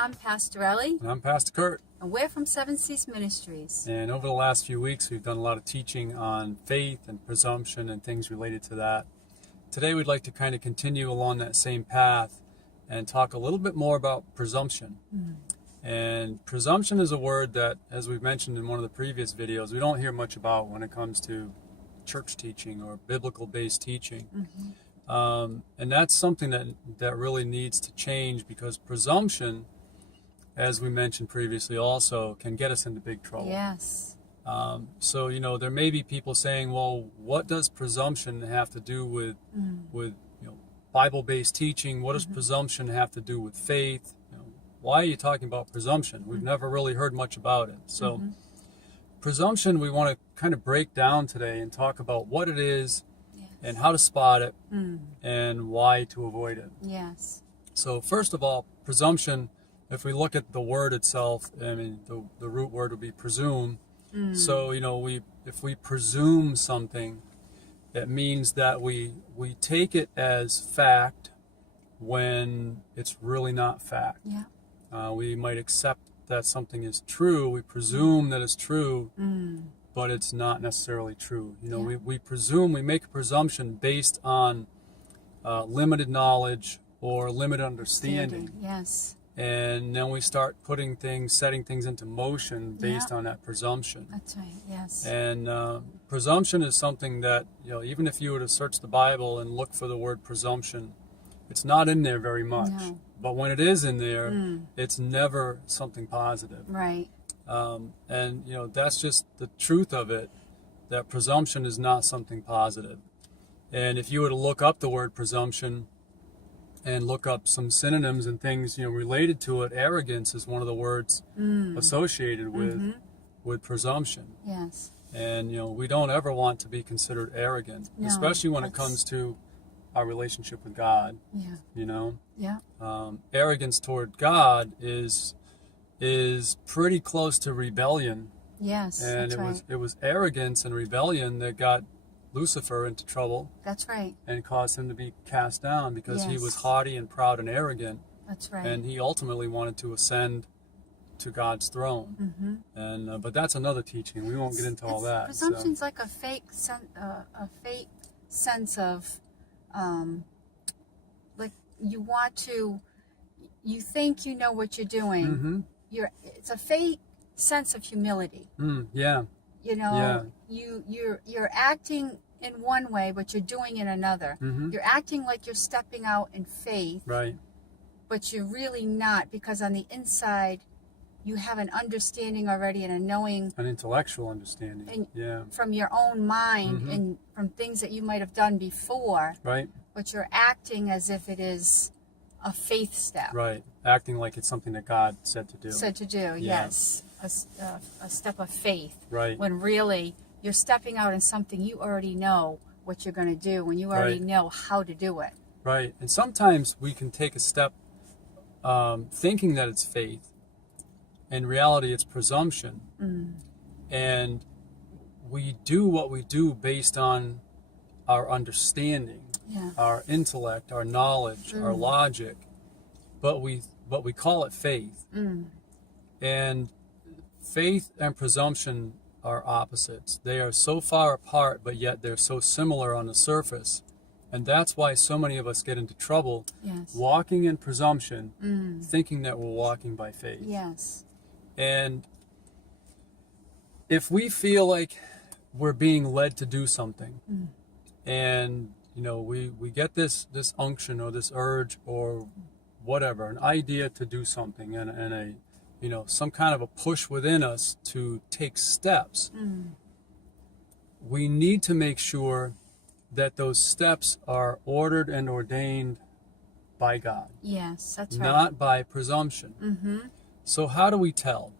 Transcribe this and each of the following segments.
I'm Pastor Ellie. And I'm Pastor Curt. And we're from Seven Seas Ministries. And over the last few weeks, we've done a lot of teaching on faith and presumption and things related to that. Today, we'd like to kind of continue along that same path and talk a little bit more about presumption. And presumption is a word that, as we've mentioned in one of the previous videos, we don't hear much about when it comes to church teaching or biblical-based teaching. And that's something that really needs to change, because presumption, as we mentioned previously also, can get us into big trouble. Yes. So, there may be people saying, well, what does presumption have to do with Bible-based teaching? What does presumption have to do with faith? Why are you talking about presumption? We've never really heard much about it. So presumption, we want to kind of break down today and talk about what it is and how to spot it and why to avoid it. Yes. So first of all, presumption, if we look at the word itself, I mean, the root word would be presume. So, if we presume something, it means that we take it as fact when it's really not fact. Yeah. We might accept that something is true. We presume that it's true, but it's not necessarily true. We presume, we make a presumption based on limited knowledge or limited understanding. Yes. And then we start setting things into motion based on that presumption. That's right, yes. And presumption is something that, even if you were to search the Bible and look for the word presumption, it's not in there very much. No. But when it is in there, it's never something positive. Right. And that's just the truth of it, that presumption is not something positive. And if you were to look up the word presumption and look up some synonyms and things related to it, arrogance is one of the words associated with presumption. Yes. And we don't ever want to be considered arrogant, especially when it comes to our relationship with God. Yeah. Yeah. Arrogance toward God is pretty close to rebellion. Yes. And that's it was arrogance and rebellion that got Lucifer into trouble. That's right. And caused him to be cast down, because he was haughty and proud and arrogant. That's right. And he ultimately wanted to ascend to God's throne. And but that's another teaching. We won't get into all that. Presumption's like a fake sense of, like you think you know what you're doing. It's a fake sense of humility. Yeah. You're acting in one way, but you're doing in another. You're acting like you're stepping out in faith, right? But you're really not, because on the inside, you have an understanding already and a knowing, an intellectual understanding, from your own mind and from things that you might have done before, right? But you're acting as if it is a faith step, right? Acting like it's something that God said to do. Yes. A step of faith, right? When really you're stepping out in something you already know what you're going to do, when you already know how to do it. Right. And sometimes we can take a step thinking that it's faith. In reality, it's presumption. And we do what we do based on our understanding, our intellect, our knowledge, our logic, but we call it faith. And faith and presumption are opposites. They are so far apart, but yet they're so similar on the surface. And that's why so many of us get into trouble walking in presumption, thinking that we're walking by faith. Yes. And if we feel like we're being led to do something, and we get this unction or this urge or whatever, an idea to do something, and a some kind of a push within us to take steps, we need to make sure that those steps are ordered and ordained by God. Yes, that's right. Not by presumption. So how do we tell?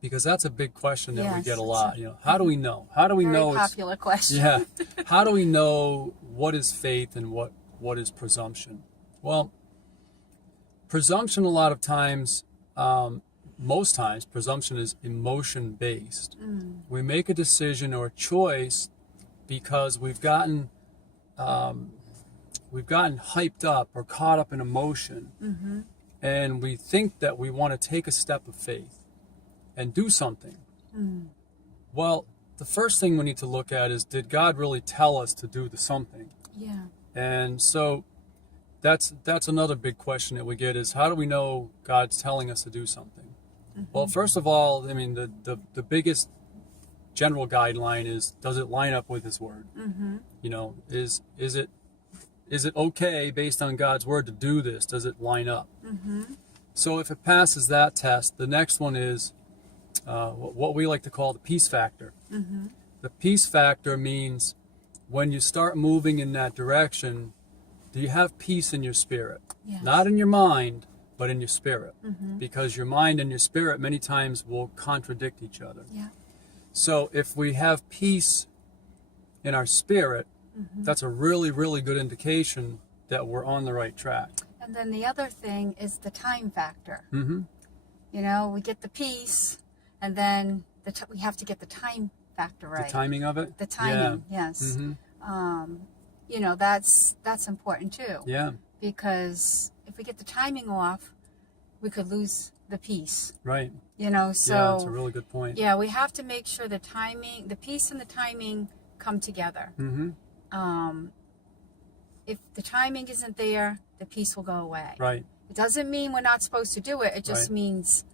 Because that's a big question that we get a lot. How do we know? How do we know? Very popular question. Yeah. How do we know what is faith and what is presumption? Well, presumption a lot of times, most times, presumption is emotion-based. We make a decision or a choice because we've gotten hyped up or caught up in emotion, and we think that we want to take a step of faith and do something. Well, the first thing we need to look at is, did God really tell us to do the something? Yeah. And so that's another big question that we get, is how do we know God's telling us to do something? Well, first of all, I mean, the biggest general guideline is, does it line up with his word? You know, is it okay based on God's word to do this? Does it line up? So if it passes that test, the next one is what we like to call the peace factor. The peace factor means when you start moving in that direction, do you have peace in your spirit? Yes. Not in your mind, but in your spirit. Because your mind and your spirit many times will contradict each other. Yeah. So if we have peace in our spirit, that's a really, really good indication that we're on the right track. And then the other thing is the time factor. Mm-hmm. You know, we get the peace, and then we have to get the time factor right. The timing of it? The timing, yes. Mm-hmm. You know, that's important too. Yeah. Because if we get the timing off, we could lose the peace. Right. You know, so yeah, that's a really good point. Yeah, we have to make sure the timing, the peace and the timing come together. If the timing isn't there, the peace will go away. Right. It doesn't mean we're not supposed to do it. It just means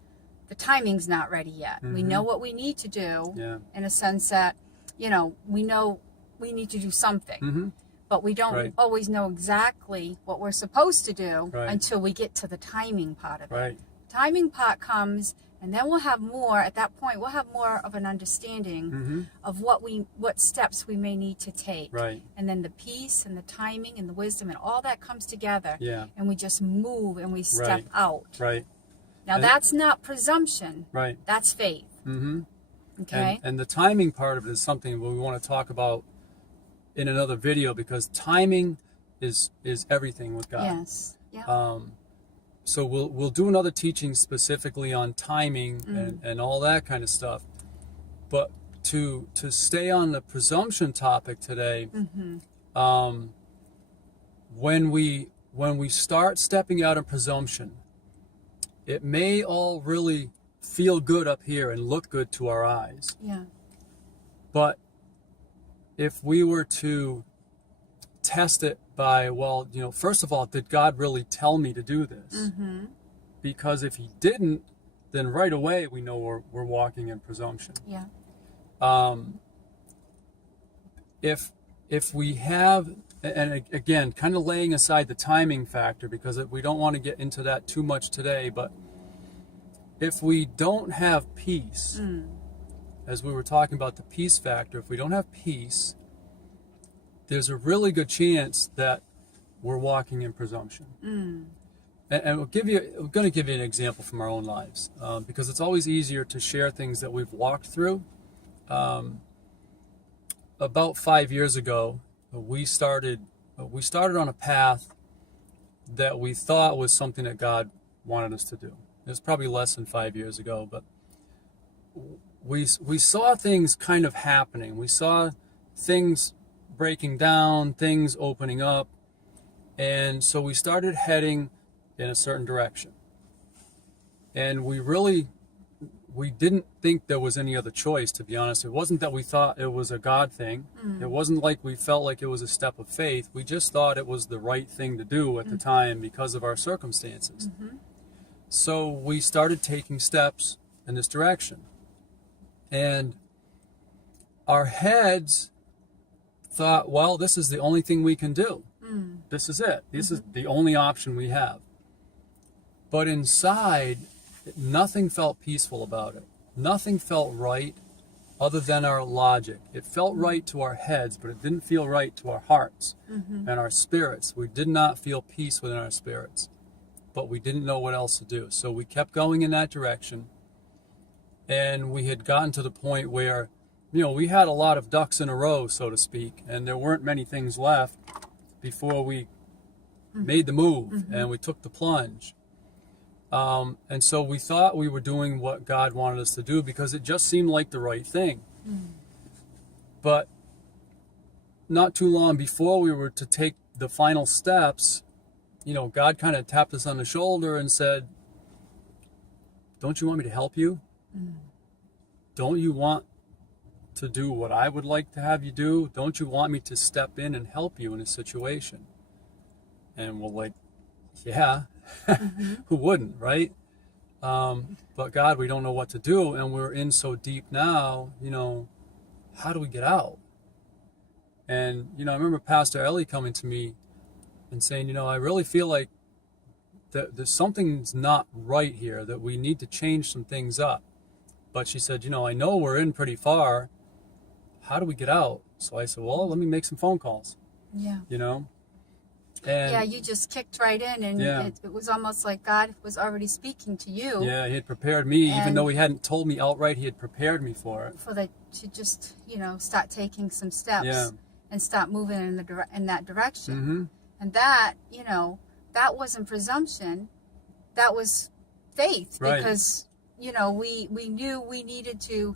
the timing's not ready yet. We know what we need to do in a sense that, you know we need to do something. But we don't always know exactly what we're supposed to do until we get to the timing part of it. Right. Timing part comes, and then we'll have more, at that point, we'll have more of an understanding of what steps we may need to take. Right. And then the peace and the timing and the wisdom and all that comes together. Yeah. And we just move and we step out. Right. Now that's not presumption. Right. That's faith. Okay. And the timing part of it is something we want to talk about in another video, because timing is everything with God. Yes. Yeah. So we'll do another teaching specifically on timing and all that kind of stuff. But to stay on the presumption topic today, when we start stepping out in presumption, it may all really feel good up here and look good to our eyes. Yeah. But if we were to test it by, well, you know, first of all, did God really tell me to do this? Because if he didn't, then right away we know we're walking in presumption. Yeah. If we have, and again, kind of laying aside the timing factor, because we don't want to get into that too much today, but if we don't have peace, as we were talking about the peace factor, if we don't have peace, there's a really good chance that we're walking in presumption. And we're going to give you an example from our own lives, because it's always easier to share things that we've walked through. About 5 years ago, we started on a path that we thought was something that God wanted us to do. It was probably less than 5 years ago, but we saw things kind of happening. We saw things breaking down, things opening up, and so we started heading in a certain direction. And we didn't think there was any other choice, to be honest. It wasn't that we thought it was a God thing. It wasn't like we felt like it was a step of faith. We just thought it was the right thing to do at the time because of our circumstances. So we started taking steps in this direction. And our heads thought, well, this is the only thing we can do. This is it. This is the only option we have. But inside, nothing felt peaceful about it. Nothing felt right other than our logic. It felt right to our heads, but it didn't feel right to our hearts and our spirits. We did not feel peace within our spirits, but we didn't know what else to do. So we kept going in that direction, and we had gotten to the point where, you know, we had a lot of ducks in a row, so to speak, and there weren't many things left before we made the move and we took the plunge. And so we thought we were doing what God wanted us to do because it just seemed like the right thing. But not too long before we were to take the final steps, God kind of tapped us on the shoulder and said, don't you want me to help you? Don't you want to do what I would like to have you do? Don't you want me to step in and help you in a situation? And we're like, yeah, who wouldn't, right? But God, we don't know what to do, and we're in so deep now, how do we get out? And, I remember Pastor Ellie coming to me and saying, I really feel like there's something's not right here, that we need to change some things up. But she said, I know we're in pretty far. How do we get out? So I said, well, let me make some phone calls. Yeah. And yeah, you just kicked right in, and it was almost like God was already speaking to you. Yeah, he had prepared me, even though he hadn't told me outright, he had prepared me for it. To just, start taking some steps and start moving in that direction. And that, that wasn't presumption, that was faith, because, we knew we needed to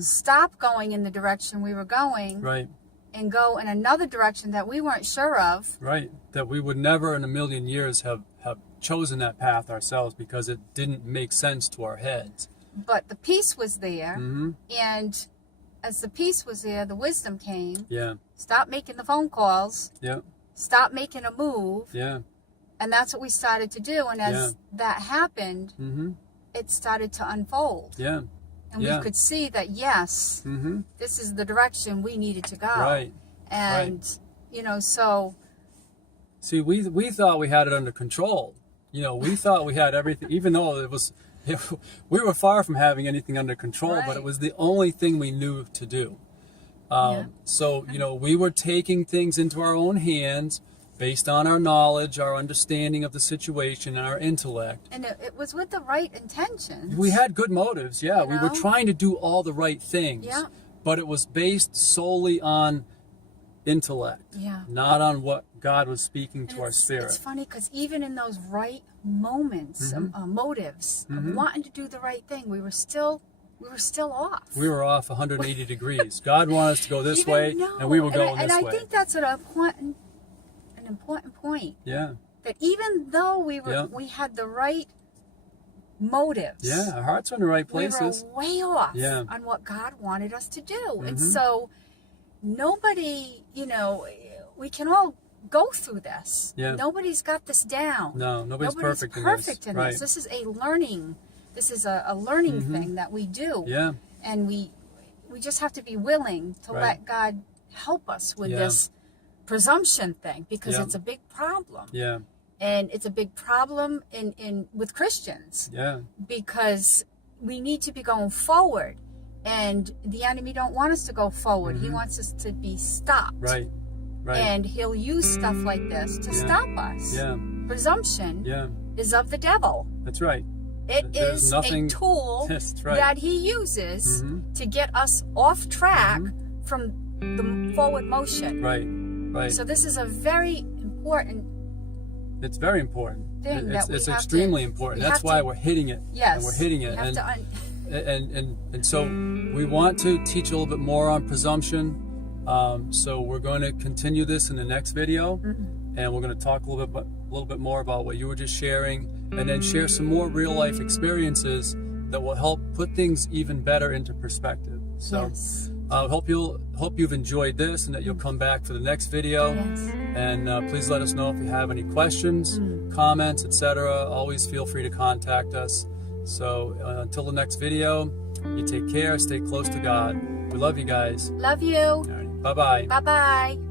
stop going in the direction we were going. Right. And go in another direction that we weren't sure of. Right. That we would never in a million years have chosen that path ourselves, because it didn't make sense to our heads. But the peace was there. And as the peace was there, the wisdom came. Yeah. Stop making the phone calls. Yeah. Stop making a move. Yeah. And that's what we started to do. And as that happened, it started to unfold. Yeah. And we could see that, yes, this is the direction we needed to go. Right. And, so... See, we thought we had it under control. We thought we had everything, even though we were far from having anything under control, but it was the only thing we knew to do. So, we were taking things into our own hands, based on our knowledge, our understanding of the situation, and our intellect. And it was with the right intentions. We had good motives, yeah. We were trying to do all the right things. Yeah. But it was based solely on intellect, not on what God was speaking to our spirit. It's funny, because even in those right moments, motives, of wanting to do the right thing, we were still off. We were off 180 degrees. God wanted us to go this way, and we were going this way. And I think that's an important point. Yeah. That even though we had the right motives. Yeah, our hearts were in the right places. We were way off on what God wanted us to do. And so nobody, we can all go through this. Yeah. Nobody's got this down. No, nobody's perfect in this. Right. This is a learning. This is a learning thing that we do. Yeah. And we just have to be willing to let God help us with this presumption thing, because it's a big problem. Yeah. And it's a big problem with Christians. Yeah. Because we need to be going forward, and the enemy don't want us to go forward. He wants us to be stopped. Right. Right. And he'll use stuff like this to stop us. Yeah. Presumption is of the devil. That's right. There's is a tool that he uses to get us off track from the forward motion. Right. Right. So this is a very important. It's very important. It's extremely important. That's why we're hitting it. Yes. And we're hitting it. And so we want to teach a little bit more on presumption. So we're going to continue this in the next video, and we're going to talk a little bit more about what you were just sharing, and then share some more real life experiences that will help put things even better into perspective. So hope you've enjoyed this, and that you'll come back for the next video. And please let us know if you have any questions, comments, etc. Always feel free to contact us. So until the next video, you take care, stay close to God. We love you guys. Love you. All right. Bye-bye. Bye-bye.